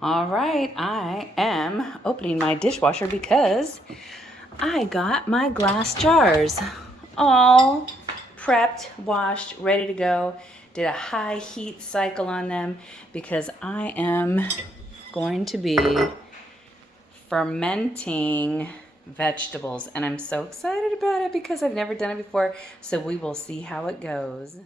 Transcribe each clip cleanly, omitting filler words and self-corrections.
All right, I am opening my dishwasher because I got my glass jars all prepped, washed, ready to go. Did a high heat cycle on them because I am going to be fermenting vegetables, and I'm so excited about it because I've never done it before, so we will see how it goes.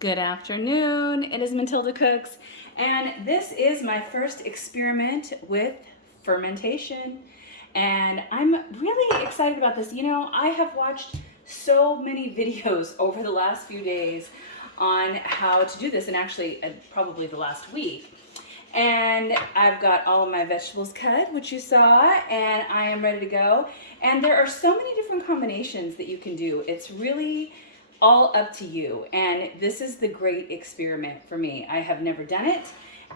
Good afternoon, it is Matilda Cooks, and this is my first experiment with fermentation, and I'm really excited about this. You know, I have watched so many videos over the last few days on how to do this, and actually probably the last week. And I've got all of my vegetables cut, which you saw, and I am ready to go. And there are so many different combinations that you can do. It's really all up to you. And this is the great experiment for me. I have never done it,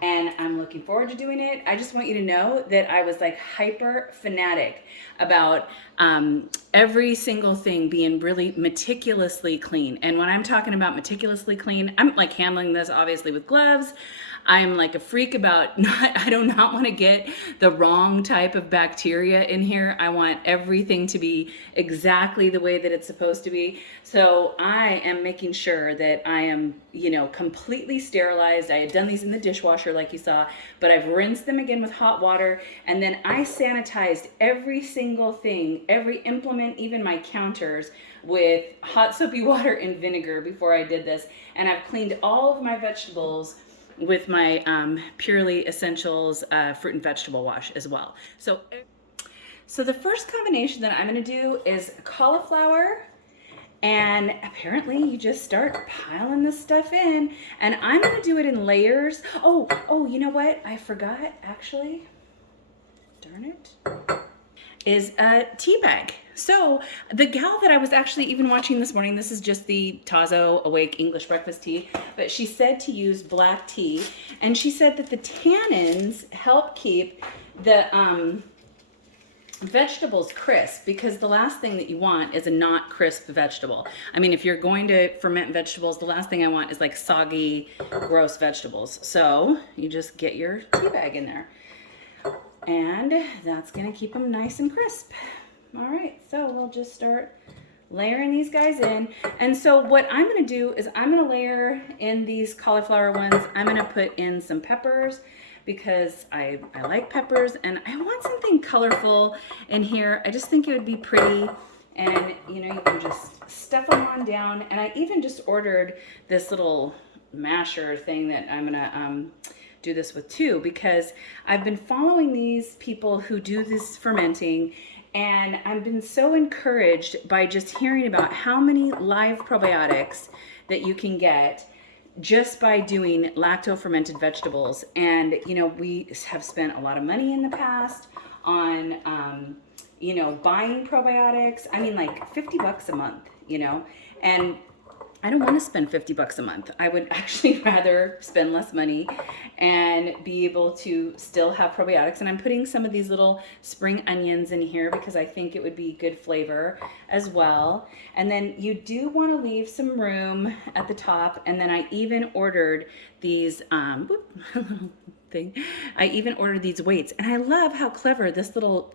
and I'm looking forward to doing it. I just want you to know that I was like hyper fanatic about every single thing being really meticulously clean. And when I'm talking about meticulously clean, I'm like handling this obviously with gloves. I'm like a freak about I do not want to get the wrong type of bacteria in here. I want everything to be exactly the way that it's supposed to be. So I am making sure that I am, you know, completely sterilized. I had done these in the dishwasher like you saw, but I've rinsed them again with hot water, and then I sanitized every single thing, every implement, even my counters, with hot soapy water and vinegar before I did this. And I've cleaned all of my vegetables with my Purely Essentials fruit and vegetable wash as well. So the first combination that I'm going to do is cauliflower, and apparently you just start piling this stuff in, and I'm going to do it in layers. Oh, you know what? I forgot, actually. Darn it. Is a tea bag. So the gal that I was actually even watching this morning, this is just the Tazo Awake English Breakfast Tea, but she said to use black tea, and she said that the tannins help keep the vegetables crisp, because the last thing that you want is a not crisp vegetable. I mean, if you're going to ferment vegetables, the last thing I want is like soggy, gross vegetables. So you just get your tea bag in there, and that's gonna keep them nice and crisp. All right, so we'll just start layering these guys in. And so what I'm gonna do is I'm gonna layer in these cauliflower ones. I'm gonna put in some peppers, because I like peppers, and I want something colorful in here. I just think it would be pretty, and you know, you can just stuff them on down. And I even just ordered this little masher thing that I'm gonna do this with too, because I've been following these people who do this fermenting, and I've been so encouraged by just hearing about how many live probiotics that you can get just by doing lacto-fermented vegetables. And, you know, we have spent a lot of money in the past on, you know, buying probiotics. I mean, like $50 a month, you know, and I don't want to spend $50 a month. I would actually rather spend less money and be able to still have probiotics. And I'm putting some of these little spring onions in here because I think it would be good flavor as well. And then you do want to leave some room at the top. And then I even ordered these I even ordered these weights, and I love how clever this little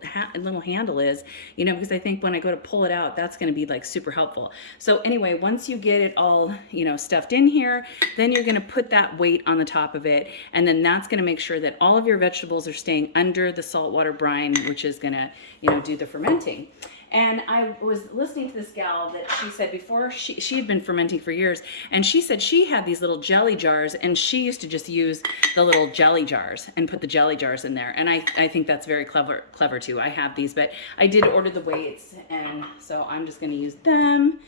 handle is, you know, because I think when I go to pull it out, that's going to be like super helpful. So anyway, once you get it all, you know, stuffed in here, then you're going to put that weight on the top of it, and then that's going to make sure that all of your vegetables are staying under the saltwater brine, which is going to, you know, do the fermenting. And I was listening to this gal that she said before, she had been fermenting for years, and she said she had these little jelly jars, and she used to just use the little jelly jars and put the jelly jars in there. And I think that's very clever too. I have these, but I did order the weights, and so I'm just going to use them.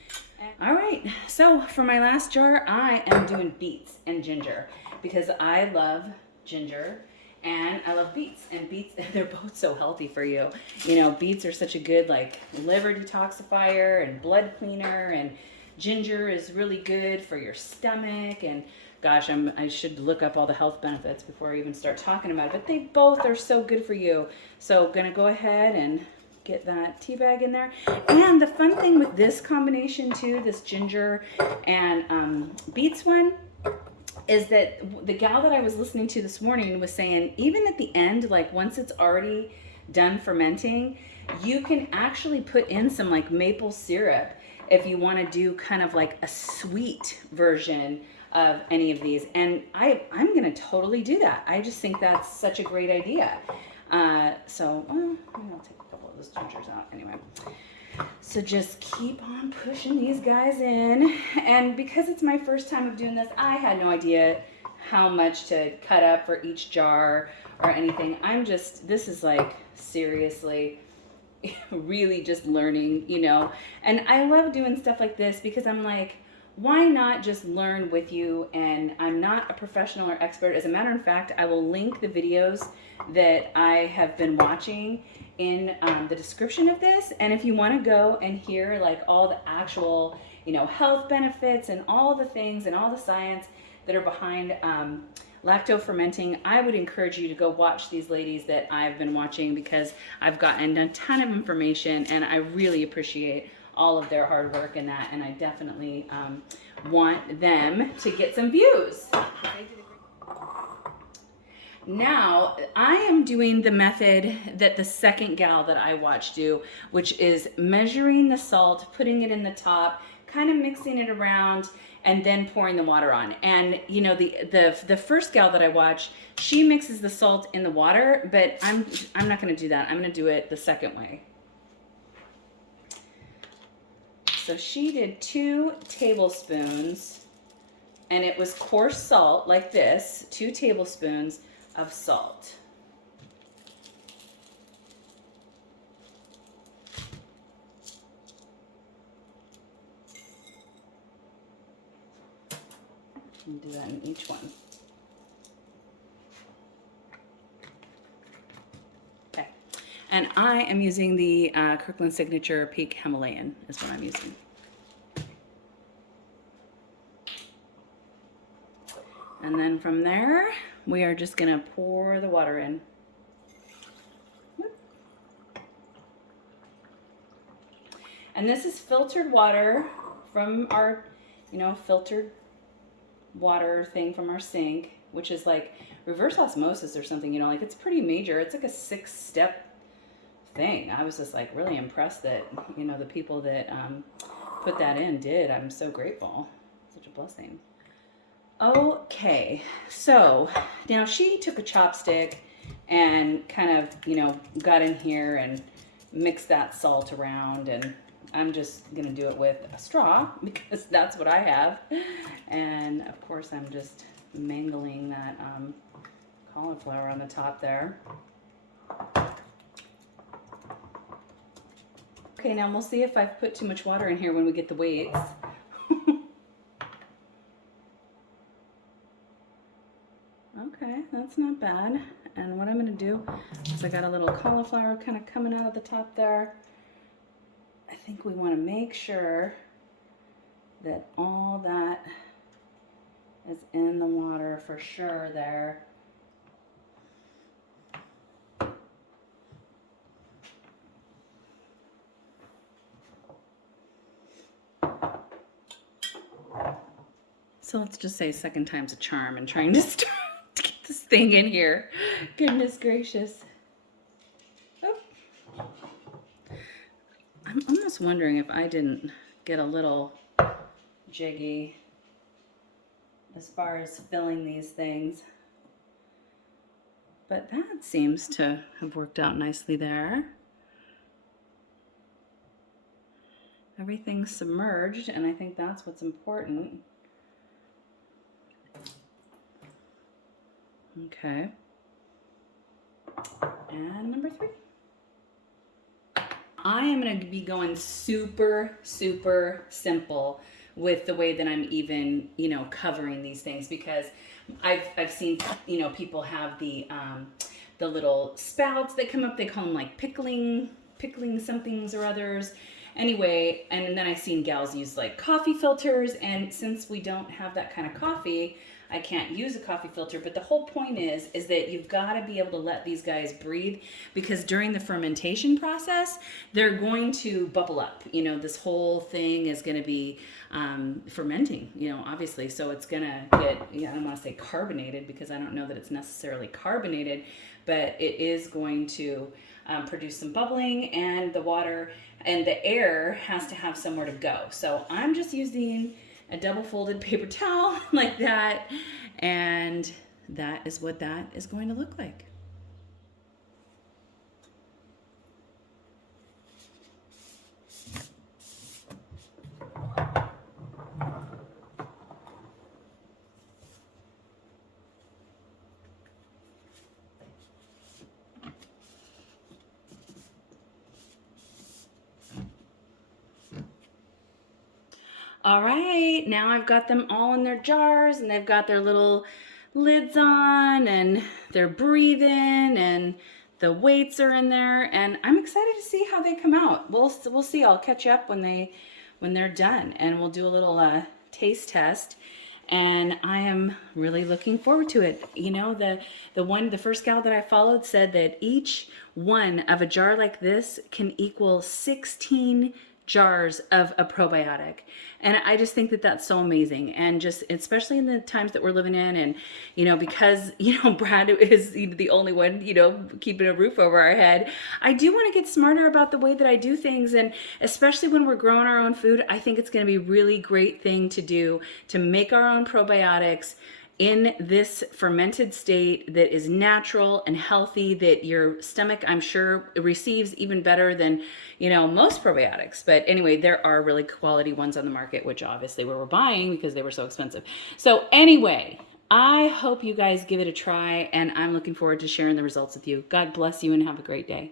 All right, so for my last jar, I am doing beets and ginger, because I love ginger and I love beets, and beets, they're both so healthy for you. You know, beets are such a good like liver detoxifier and blood cleaner, and ginger is really good for your stomach. And gosh, I should look up all the health benefits before I even start talking about it, but they both are so good for you. So gonna go ahead and get that tea bag in there. And the fun thing with this combination too, this ginger and beets one, is that the gal that I was listening to this morning was saying, even at the end, like once it's already done fermenting, you can actually put in some like maple syrup if you want to do kind of like a sweet version of any of these. And I'm going to totally do that. I just think that's such a great idea. So I'll take a couple of those gingers out anyway. So just keep on pushing these guys in. And because it's my first time of doing this, I had no idea how much to cut up for each jar or anything. This is like seriously really just learning, you know. And I love doing stuff like this because I'm like, why not just learn with you? And I'm not a professional or expert. As a matter of fact, I will link the videos that I have been watching in the description of this. And if you want to go and hear like all the actual, you know, health benefits and all the things and all the science that are behind lacto fermenting, I would encourage you to go watch these ladies that I've been watching, because I've gotten a ton of information and I really appreciate all of their hard work in that, and I definitely want them to get some views. Now I am doing the method that the second gal that I watched do, which is measuring the salt, putting it in the top, kind of mixing it around, and then pouring the water on. And you know, the first gal that I watched, she mixes the salt in the water, but I'm not going to do that. I'm going to do it the second way. So she did 2 tablespoons, and it was coarse salt like this, 2 tablespoons of salt. And do that in each one. Okay. And I am using the Kirkland Signature Peak Himalayan is what I'm using. And then from there, we are just gonna pour the water in. And this is filtered water from our, you know, filtered water thing from our sink, which is like reverse osmosis or something, you know, like it's pretty major. It's like a 6-step thing. I was just like really impressed that, you know, the people that put that in did. I'm so grateful. Such a blessing. Okay, so now she took a chopstick and kind of, you know, got in here and mixed that salt around, and I'm just gonna do it with a straw because that's what I have. And of course I'm just mangling that cauliflower on the top there. Okay, now we'll see if I've put too much water in here when we get the weights. Okay, that's not bad. And what I'm gonna do is I got a little cauliflower kind of coming out of the top there. I think we want to make sure that all that is in the water for sure there. So let's just say second time's a charm and trying to start to get this thing in here. Goodness gracious. Oh. I'm almost wondering if I didn't get a little jiggy as far as filling these things. But that seems to have worked out nicely there. Everything's submerged, and I think that's what's important. Okay. And number 3. I am going to be going super, super simple with the way that I'm even, you know, covering these things, because I've seen, you know, people have the little spouts that come up. They call them like pickling somethings or others. Anyway, and then I've seen gals use like coffee filters, and since we don't have that kind of coffee, I can't use a coffee filter. But the whole point is that you've got to be able to let these guys breathe, because during the fermentation process, they're going to bubble up. You know, this whole thing is going to be fermenting, you know, obviously. So it's going to get, I don't want to say carbonated, because I don't know that it's necessarily carbonated, but it is going to produce some bubbling, and the water and the air has to have somewhere to go. So I'm just using a double folded paper towel like that, and that is what that is going to look like. All right, now I've got them all in their jars, and they've got their little lids on, and they're breathing, and the weights are in there, and I'm excited to see how they come out. We'll see. I'll catch you up when they're done, and we'll do a little taste test. And I am really looking forward to it. You know, the first gal that I followed said that each one of a jar like this can equal 16 jars of a probiotic. And I just think that that's so amazing. And just, especially in the times that we're living in, and, because, Brad is the only one, keeping a roof over our head, I do want to get smarter about the way that I do things. And especially when we're growing our own food, I think it's going to be a really great thing to do to make our own probiotics in this fermented state that is natural and healthy, that your stomach, I'm sure, receives even better than, most probiotics. But anyway, there are really quality ones on the market, which obviously we were buying because they were so expensive. So anyway, I hope you guys give it a try, and I'm looking forward to sharing the results with you. God bless you and have a great day.